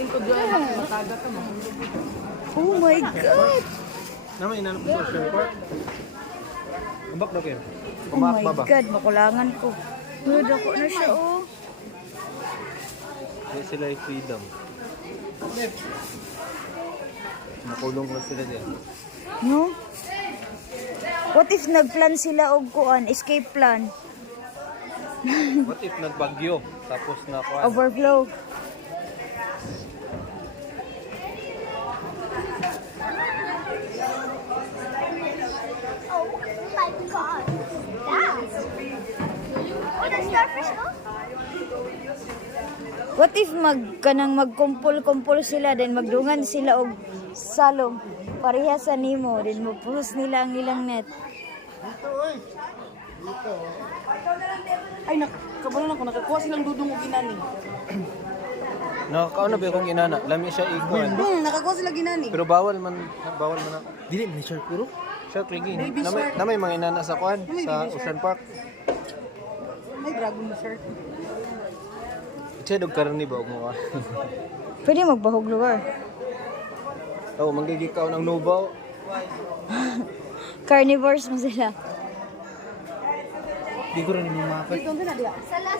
Tingin ko doon, mataga ka mo. Oh my God! Naman inanap ko sa park. Ambak daw kayo. Oh my God, makulangan ko. Good ako na siya, oh. Hindi sila ay freedom. Makulong lang sila diyan. No? What if nagplan sila og kuan, escape plan? What if nagbagyo tapos na kuan? Overflow. Oh my god. That. Where does starfish go? What if magkumpul-kumpul sila then magdungan sila og salong pareha sa nimo then magpuhos nila ang ilang net. Ay, kabalan ako, nakakuha silang dudong og ginani. Nakakauna ba kung inana? Lami siya ikuan. Nakakuha sila ginani. Pero bawal man na. Dili man shark pero shark lagi. Namay mga inana sa kuan sa Ocean Park. May dragon shark. Siya dog karni ba og mga. Pwede magbahog lugar. Oh, manggigikaw ng nubaw. Carnivores mo sila. Di ko rin makakit. Dito na diya. Sa last